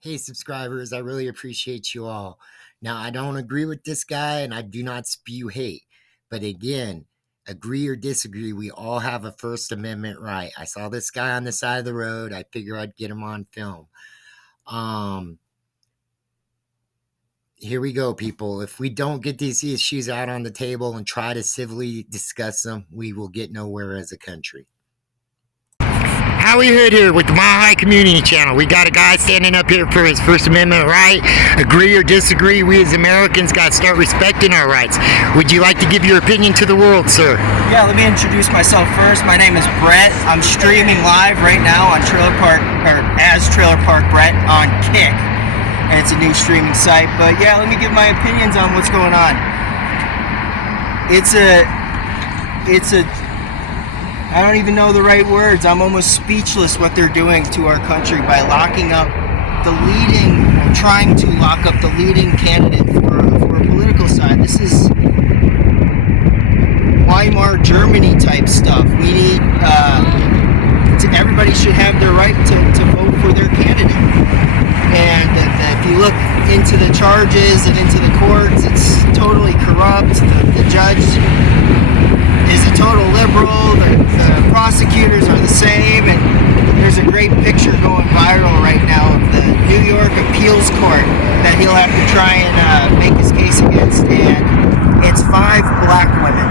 Hey, subscribers, I really appreciate you all. Now, I don't agree with this guy and I do not spew hate. But again, agree or disagree, we all have a First Amendment right. I saw this guy on the side of the road. I figure I'd get him on film. Here we go, people. If we don't get these issues out on the table and try to civilly discuss them, we will get nowhere as a country. Howie Hood here with the Mile High Community Channel. We got a guy standing up here for his First Amendment right. Agree or disagree, we as Americans got to start respecting our rights. Would you like to give your opinion to the world, sir? Yeah, let me introduce myself first. My name is Brett. I'm streaming live right now on Trailer Park Brett on Kick. And it's a new streaming site. But yeah, let me give my opinions on what's going on. I don't even know the right words. I'm almost speechless what they're doing to our country by locking up trying to lock up the leading candidate for a political side. This is Weimar Germany type stuff. We need, everybody should have their right to vote for their candidate. And if you look into the charges and into the courts, it's totally corrupt. The judge is a total liberal. The prosecutors are the same, and there's a great picture going viral right now of the New York appeals court that he'll have to try and make his case against, and it's 5 black women.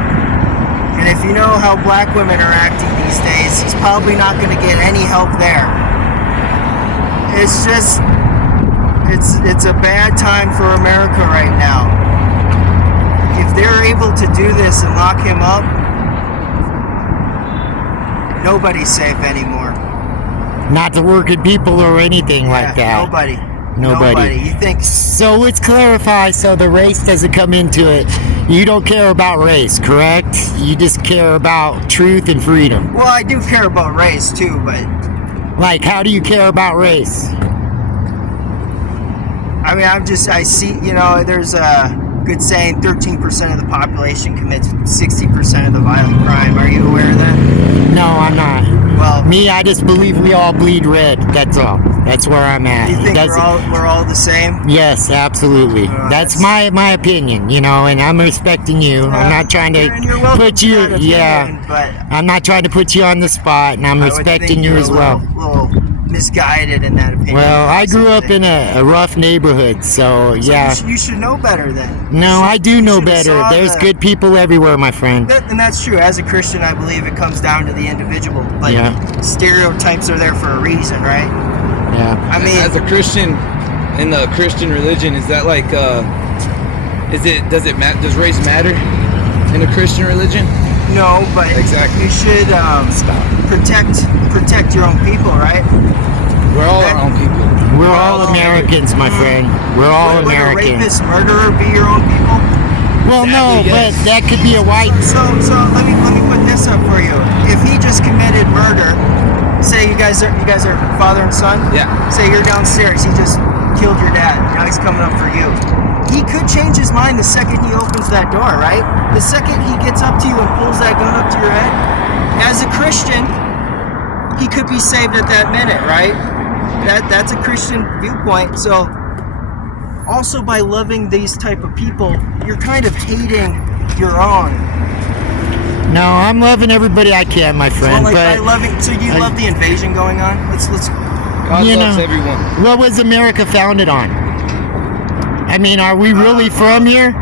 And if you know how black women are acting these days, he's probably not going to get any help there. It's just, it's a bad time for America right now. If they're able to do this and lock him up, nobody's safe anymore. Not the working people or anything like that. Nobody. You think so? Let's clarify so the race doesn't come into it. You don't care about race, correct? You just care about truth and freedom. Well, I do care about race too, but like, how do you care about race? I mean, I see, there's a good saying, 13% of the population commits 60% of the violent crime. Are you aware of that? No, I'm not. Well, me, I just believe we all bleed red. That's all. That's where I'm at. You think we're all the same? Yes, absolutely. That's my opinion, and I'm respecting you. I'm not trying to put you, I'm not trying to put you on the spot, and I'm respecting you as well. Little misguided in that opinion. Well, I grew up in a rough neighborhood, so yeah. You should know better then. No, I do know better. There's good people everywhere, my friend. And that's true. As a Christian, I believe it comes down to the individual. But stereotypes are there for a reason, right? Yeah. I mean, as a Christian, in the Christian religion, is that like, does race matter in the Christian religion? No, but exactly. You should protect your own people, right? We're all our own people. We're all Americans, my friend. We're all Americans. Would a rapist, murderer be your own people? Well, no, but that could be a white. So let me put this up for you. If he just committed murder, say you guys are father and son. Yeah. Say you're downstairs. He just killed your dad. Now he's coming up for you. He could change his mind the second he opens that door, right? The second he gets up to you and pulls that gun up to your head. As a Christian, he could be saved at that minute, right? That's a Christian viewpoint. So also by loving these type of people, you're kind of hating your own. No, I'm loving everybody I can, my friend. Well, so you love the invasion going on? Let's God loves everyone. What was America founded on? I mean, are we really from here?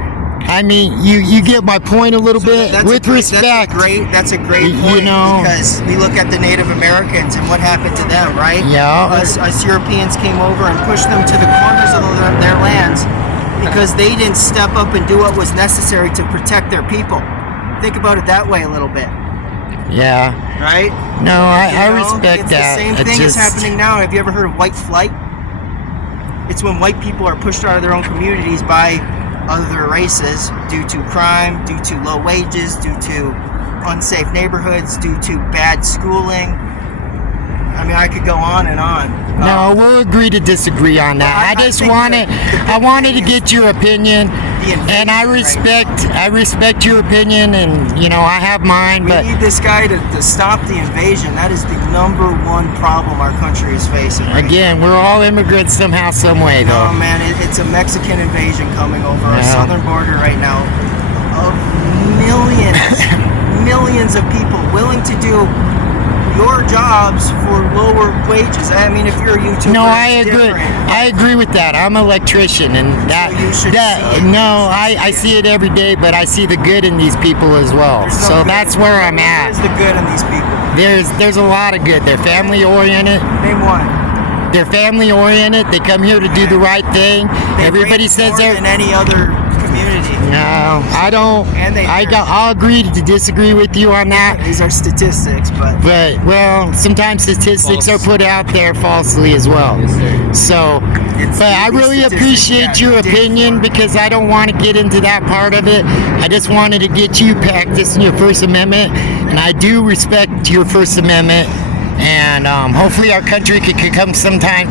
I mean, you get my point a little bit. With respect. That's a great point, because we look at the Native Americans and what happened to them, right? Yeah. Us Europeans came over and pushed them to the corners of their lands because they didn't step up and do what was necessary to protect their people. Think about it that way a little bit. Yeah. Right? No, I respect that. The same thing is happening now. Have you ever heard of white flight? It's when white people are pushed out of their own communities by other races due to crime, due to low wages, due to unsafe neighborhoods, due to bad schooling. I mean, I could go on and on. No, we'll agree to disagree on that. Well, I I just think wanted, I wanted to get your opinion, and I respect your opinion, and you know I have mine. We But need this guy to stop the invasion. That is the number one problem our country is facing. Right again, we're all immigrants somehow, some way, now. though. Oh man, it's a Mexican invasion coming over our Yeah. southern border right now of millions of people willing to do your jobs for lower wages. I mean, if you're a YouTuber, No, I it's agree. different. I agree with that. I'm an electrician, and that you should that see it. no, I see it every day, but I see the good in these people as well. There's no So good. that's where I'm Where's at. the good in these people? There's a lot of good. They're family oriented. Name one. They're family oriented. They come here to do the right thing. They Everybody rate says more they're. than any other community. No, I don't. And they- I'll agree to disagree with you on that. These are statistics, but But well, sometimes statistics are False. put out there falsely as well. Yes, sir. So, It's- but I these really statistics, appreciate yeah, your dig opinion for it. because I don't want to get into that part of it. I just wanted to get you practicing your First Amendment, and I do respect your First Amendment. And hopefully, our country could come some type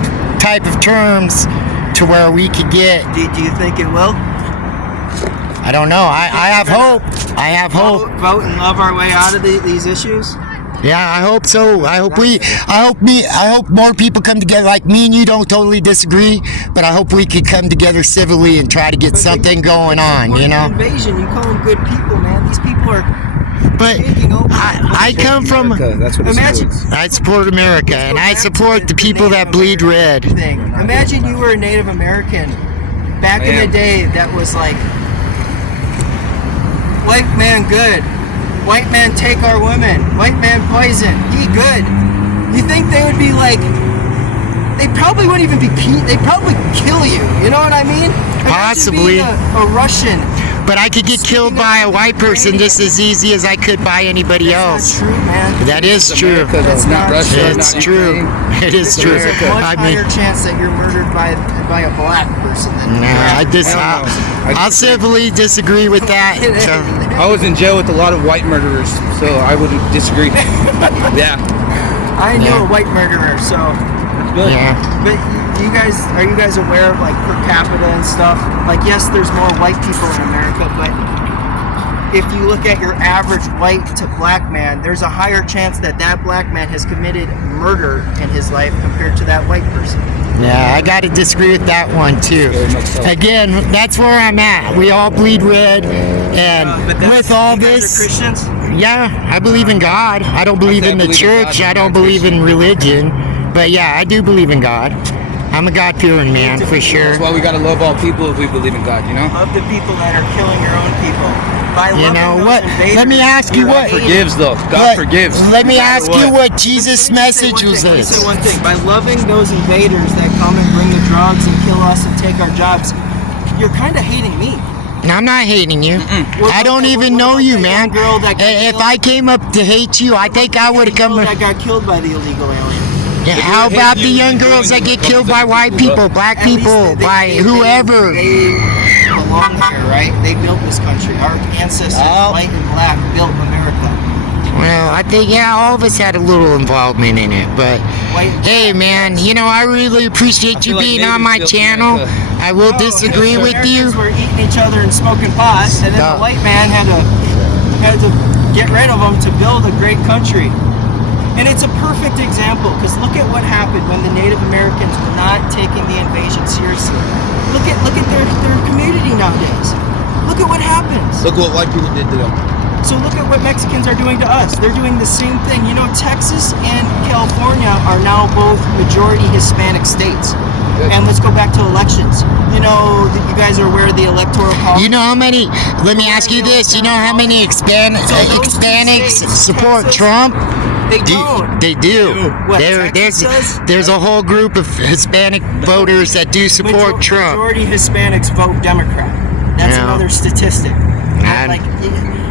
of terms to where we could get. do you think it will? I don't know. I have hope. I have hope. Vote and love our way out of these issues. Yeah, I hope so. I hope more people come together. Like me and you don't totally disagree, but I hope we could come together civilly and try to get something going on, you know? Invasion. You call them good people, man. These people are But taking over. I come from, America, that's what it Imagine- supports. I support America, and I support the people that bleed red. thing. Imagine you were a Native American back in the Man. day that was like, white man good, white man take our women, white man poison, he good. You think they would be like, they probably wouldn't even be, they'd probably kill you, you know what I mean? Imagine Possibly. being a Russian. But I could get killed by a white person just as easy as I could by anybody That's else. not true, man. That is true. America, though, That's not not Russia, true. It's not true. Ukraine. It is true. There's a much I mean, higher chance that you're murdered by a black person than nah, I don't know. I'll civilly disagree with that. So. I was in jail with a lot of white murderers, so I would disagree. Yeah. I knew Yeah. a white murderer, so. Good. Yeah. But are you guys aware of like per capita and stuff? Like, yes, there's more white people in America, but if you look at your average white to black man, there's a higher chance that black man has committed murder in his life compared to that white person. Yeah, I got to disagree with that one too. Very much so. Again, that's where I'm at. We all bleed red, and with all you guys are this, Christians? yeah, I believe in God. I don't believe say I in the believe in church. God, I I'm don't not believe in Christian. religion, but yeah, I do believe in God. I'm a God-fearing man for sure. That's why we gotta love all people if we believe in God, you know? Love the people that are killing your own people. By You loving know those what? invaders, Let me ask you you're what- hating- Forgives though. God Let- forgives. Let me No matter ask you what Jesus' Let me say message one was thing. Let me say this. one thing. By loving those invaders that come and bring the drugs and kill us and take our jobs, you're kind of hating me. No, I'm not hating you. What I about don't that- even what know about you, that man. young girl that got If killed? I came up to hate you, I think I would have come. That got killed by the illegal alien. Yeah, If how you're about the hating you, young you're girls that doing get it. killed by white people, black At least people, by whoever? They belong here, right? They built this country. Our ancestors, Oh. white and black, built America. Well, I think, yeah, all of us had a little involvement in it, but White and hey, man, you know, I really appreciate I you feel like being natives on my built channel. America. I will Oh, disagree with you. Americans were eating each other and smoking pot, and then Stop. the white man had to get rid of them to build a great country. And it's a perfect example because look at what happened when the Native Americans were not taking the invasion seriously. Look at their community nowadays. Look at what happens. Look what white people did to them. So look at what Mexicans are doing to us. They're doing the same thing. You know, Texas and California are now both majority Hispanic states. Good. And let's go back to elections. You know, that you guys are aware of the electoral college. You know how many, let me ask you this, you know how many Hispanics support Trump? They don't. They do. What, There, Texas does? there's a whole group of Hispanic voters that do support Trump. Majority Hispanics vote Democrat. That's Yeah. another statistic. And- Like,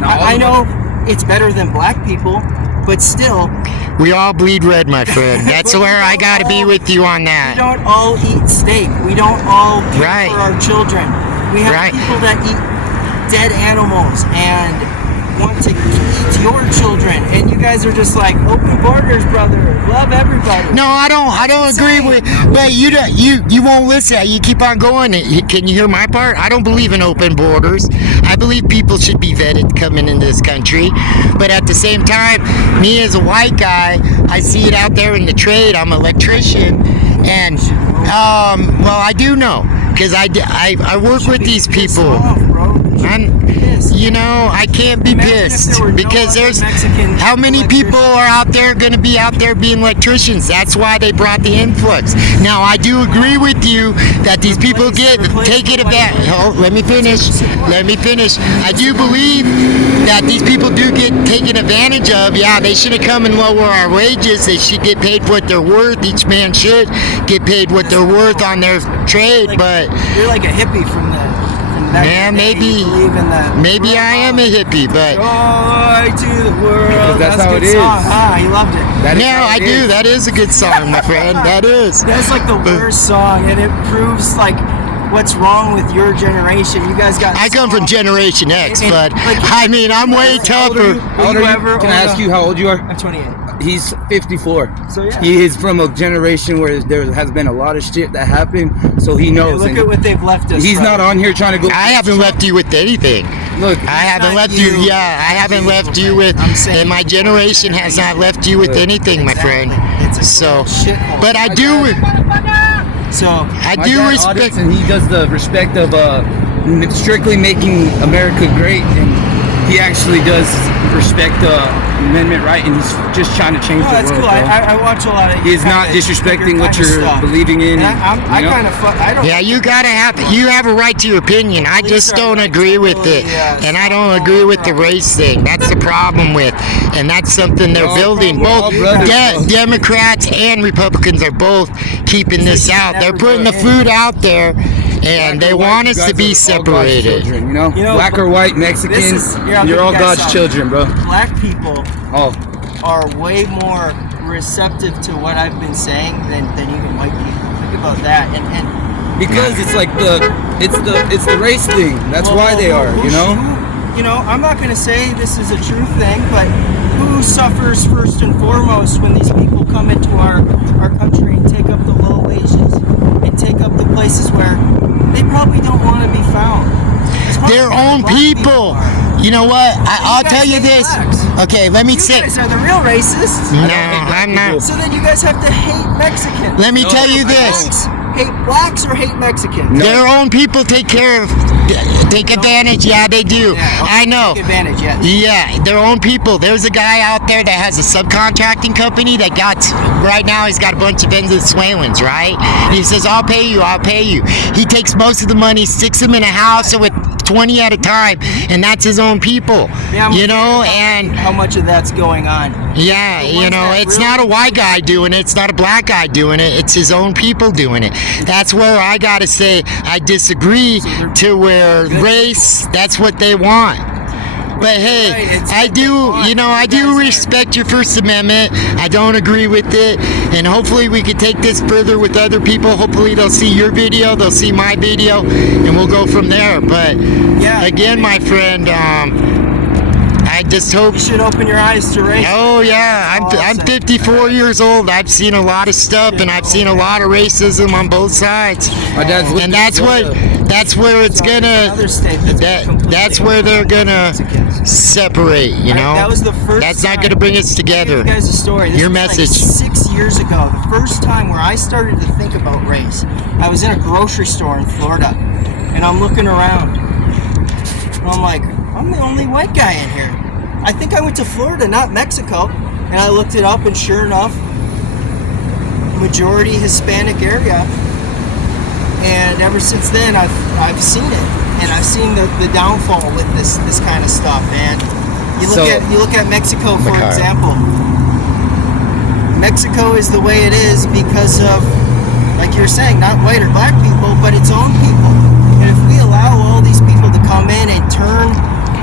Not all I of know it's better than black people, but still, We all bleed red, my friend. That's But we where I don't gotta be all- with you on we that. don't all eat steak. We don't all care Right. for our children. We have Right. people that eat dead animals and want to eat your children, and you guys are just like open borders, brother. Love everybody. No, I don't agree with. But you won't listen. You keep on going. Can you hear my part? I don't believe in open borders. I believe people should be vetted coming into this country. But at the same time, me as a white guy, I see it out there in the trade. I'm an electrician, and well, I do know because I work with these people. I can't be pissed because there's how many people are out there going to be out there being electricians. That's why they brought the influx. Now I do agree with you that these people get taken advantage. Oh, let me finish. I do believe that these people do get taken advantage of. Yeah, they shouldn't come and lower our wages. They should get paid what they're worth. Each man should get paid what they're worth on their trade. But you're like a hippie from that. Yeah, maybe I am a hippie, but joy to the world. That's how a good it is. Song. Ah, you loved it. I do. That is a good song, my friend. That is. That's like the worst song, and it proves like what's wrong with your generation. You guys got. I come from Generation X, but I mean, I'm way tougher. How old are you? Can I ask you how old you are? I'm 28. He's 54. So yeah. He is from a generation where there has been a lot of shit that happened, so he knows. Look at what they've left us. He's not on here trying to go. I haven't left you with anything. Look, I haven't left you. Yeah, I haven't left you with. And my generation has not left you with anything, my friend. So, but I do. So I do respect. And he does the respect of strictly making America great, and he actually does respect amendment right, and he's just trying to change the that's world. Cool. I watch a lot of. He's not disrespecting what you're believing in. I kind of. I don't. Yeah, you have a right to your opinion. I just don't agree with it, and I don't agree with the race thing. That's the problem with, and that's something they're building. Both Democrats and Republicans are both keeping this out. They're putting the food out there. And they want us to be separated. Children, black or white, Mexican, you're all God's children, bro. Black people are way more receptive to what I've been saying than even white people. Think about that. And because it's like it's the race thing. That's why they are, I'm not going to say this is a true thing, but who suffers first and foremost when these people come into our country and take up the low wages and take up the places where they probably don't want to be found? Their own people. You know what? I'll tell you this. Okay, let me say. You guys are the real racists. No, I'm not. So then you guys have to hate Mexicans. Let me tell you this. Hate blacks or hate Mexicans? No. Their own people take advantage. Yeah, they do. Yeah, I know. Take advantage, yes. Yeah, their own people. There's a guy out there that has a subcontracting company that right now he's got a bunch of Venezuelans, right? And he says, I'll pay you. He takes most of the money, sticks them in a house with 20 at a time, and that's his own people. Yeah, and how much of that's going on? Yeah, it's not a white guy doing it. It's not a black guy doing it. It's his own people doing it. That's where I gotta say I disagree to where race, that's what they want. But hey, I do respect your First Amendment. I don't agree with it, and hopefully we can take this further with other people. Hopefully they'll see your video, they'll see my video, and we'll go from there. But again, my friend, I just hope you should open your eyes to race. Oh yeah, I'm 54 years old. I've seen a lot of stuff, and I've seen a lot of racism on both sides. And that's where it's gonna. That's where they're gonna separate. That was the first. That's not gonna bring us together. I'll give you guys a story. This Your was message. Like 6 years ago, the first time where I started to think about race, I was in a grocery store in Florida, and I'm looking around, and I'm like, I'm the only white guy in here. I think I went to Florida, not Mexico, and I looked it up, and sure enough, majority Hispanic area. And ever since then, I've seen it, and I've seen the downfall with this kind of stuff. And you look at Mexico, for example. Mexico is the way it is because of, like you're saying, not white or black people, but its own people. And if we allow all these people to come in and turn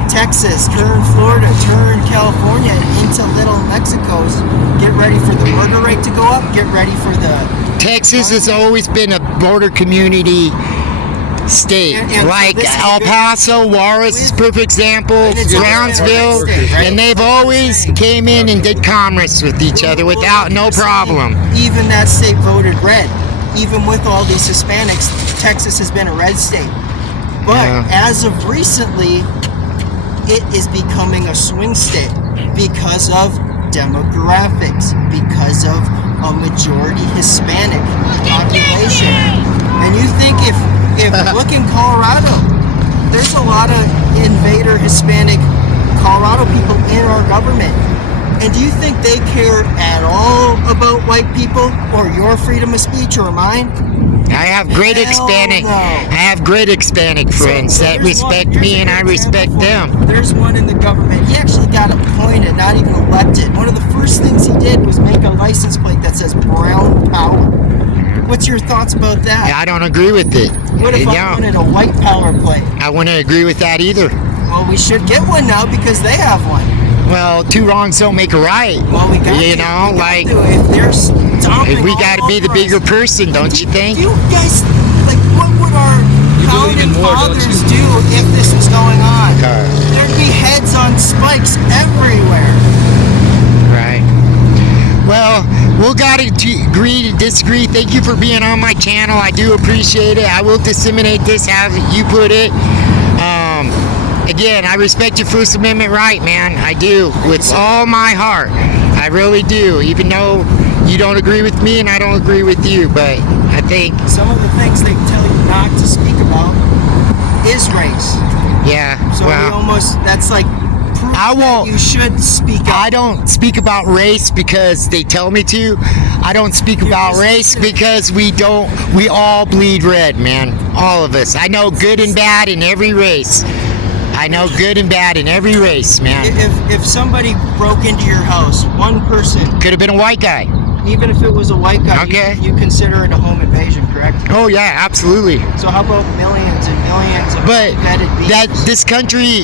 Texas, turn Florida, turn California into little Mexicos, get ready for the murder rate to go up, get ready for the... Texas has always been a border community state, And like this is a El good- Paso, Juarez is a perfect example, And it's a good Brownsville, state, right? and they've always came in and did commerce with each other without no problem. Even that state voted red. Even with all these Hispanics, Texas has been a red state. But Yeah. as of recently, it is becoming a swing state because of demographics, because of a majority Hispanic population. And you think if look in Colorado, there's a lot of invader Hispanic Colorado people in our government. And do you think they care at all about white people or your freedom of speech or mine? I have great Hell Hispanic. no. I have great Hispanic friends So that there's respect one- me here's and a I good respect example them. for you. There's one in the government. He actually got appointed, not even elected. One of the first things he did was make a license plate that says Brown Power. What's your thoughts about that? Yeah, I don't agree with it. What if I Yeah, wanted a white power plate? I wouldn't agree with that either. Well, we should get one now because they have one. Well, two wrongs don't make a right. Well, we got You to, know, we got like to. If they're stomping we all got to be the over bigger us. person, don't you think? Do you guys, like, what would our believe in founding more, don't fathers you? do if this was going on? Uh, There'd be heads on spikes everywhere. Right. Well, we'll gotta agree to disagree. Thank you for being on my channel. I do appreciate it. I will disseminate this, have you put it. Again, I respect your First Amendment right, man. I do, with all my heart. I really do, even though you don't agree with me and I don't agree with you. But I think, Some of the things they tell you not to speak about is race. yeah, So we well, almost, that's like proof I won't- that you should speak I out. don't speak about race because they tell me to. I don't speak about race because we all bleed red, man. All of us. I know good and bad in every race. I know good and bad in every race, man. If somebody broke into your house, one person, Could have been a white guy. even if it was a white guy, Okay. you consider it a home invasion, correct? Oh yeah, absolutely. So how about millions and millions of But vetted beings? that this country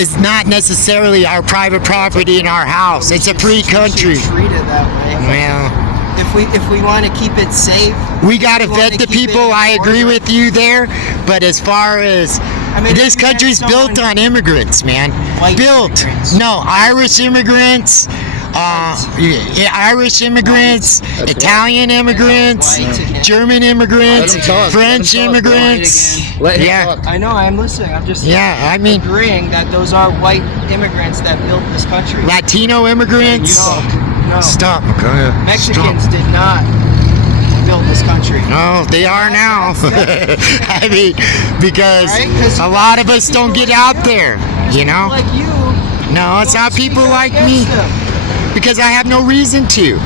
is not necessarily our private property in our house. It's a free We should country. treat it that way. Well, If we want to keep it safe, we gotta we wanna vet the keep it people. in I agree order. with you there. But as far as I mean, this if you had country's built someone- on immigrants, man. White Built. immigrants. No, Irish immigrants. Irish immigrants, Italian immigrants, White again. German immigrants, Let him talk. French Let him talk. immigrants. Let him Yeah. talk. I know, I'm listening. I'm just Yeah, I mean, agreeing that those are white immigrants that built this country. Latino immigrants. No, Stop, Micaiah. Mexicans did not build this country. No, they are now. I mean, because Right? 'Cause a lot of us don't get out there, you know? Like you. No, it's not people like me. Because I have no reason to.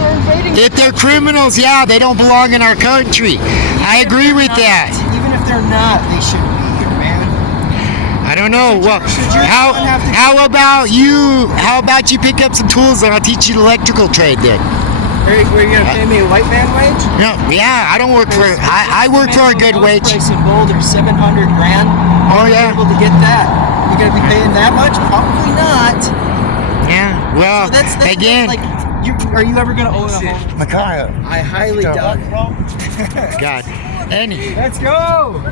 They're invading. If they're criminals, yeah, they don't belong in our country. I agree with that. Even if they're not, they should be here, man. I don't know. Well, Should your son have to- how about you? How about you pick up some tools and I'll teach you the electrical trade then? Are you gonna pay me a white man wage? No, yeah, I don't work for. I work for a good wage. Price in Boulder, $700,000. Oh You're yeah, able to get that. You're gonna be paying that much? Probably not. yeah. Well, So that's again, like. Are you ever gonna own a home? Micaiah. I highly doubt it. God, any. Let's go.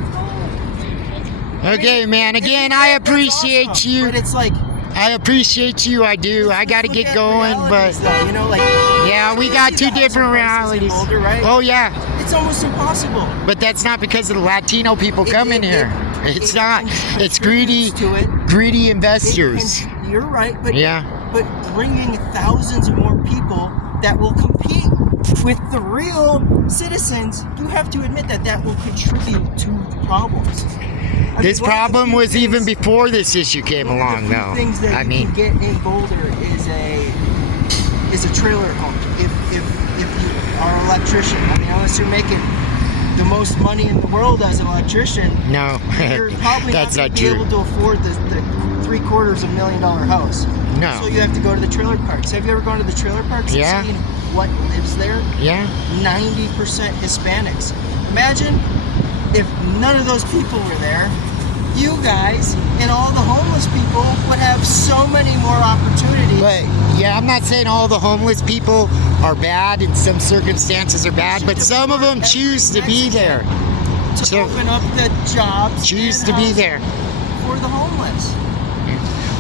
Okay, man. Again, I appreciate But you. it's like. I appreciate you. I do. I got to look get at going, but realities, though, you know, like. yeah, we you got see two the housing different prices in realities. Boulder, right? Oh yeah, It's almost impossible. but that's not because of the Latino people It- coming it- here. it- It's it not. It's greedy, contributes to it. greedy investors. You're right, but Yeah. but bringing thousands more people that will compete with the real citizens, you have to admit that that will contribute to the problems. I mean, This one of the problem few was even things- before this issue came one of along, the few though. things that I you mean, can get in Boulder is a trailer home. If you are an electrician, I mean, unless you're making the most money in the world as an electrician, no, you're probably that's not not going to be true. able to afford the $750,000 house. No. So you have to go to the trailer parks. Have you ever gone to the trailer parks Yeah. and seen what lives there? Yeah. 90% Hispanics. Imagine if none of those people were there. You guys and all the homeless people would have so many more opportunities. But yeah, I'm not saying all the homeless people are bad. In some circumstances are bad, but some of them choose to be there. to So- open up the jobs. Choose and to be housing there. for the homeless.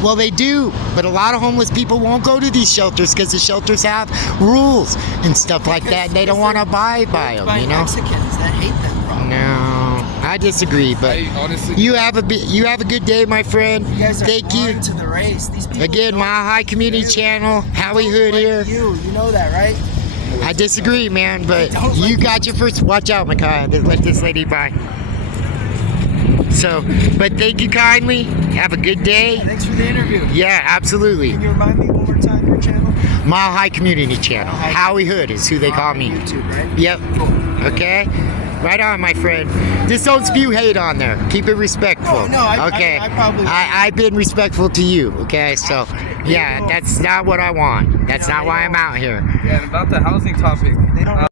Well, they do, but a lot of homeless people won't go to these shelters because the shelters have rules and stuff like that. And they don't want to abide by them, By you know? Mexicans that hate them. Probably. No, I disagree. But I honestly, you have a good day, my friend. You guys are Thank you. blind to the race. These people Again, don't Mile High Community you. Channel, Howie don't Hood like here. You know that, right? I disagree, man, but don't you like got your first. Watch out, Micaiah. Let this lady by. So, but thank you kindly. Have a good day. Thanks for the interview. Yeah, absolutely. Can you remind me one more time your channel? Mile High Community Channel. Mile High. Howie Hood is who they call me. YouTube, right? Yep. Cool. Okay. Right on, my friend. Just don't spew hate on there. Keep it respectful. No, I okay. probably. I've been respectful to you. Okay. So, yeah, that's not what I want. That's not why I'm out here. yeah, and about the housing topic. They don't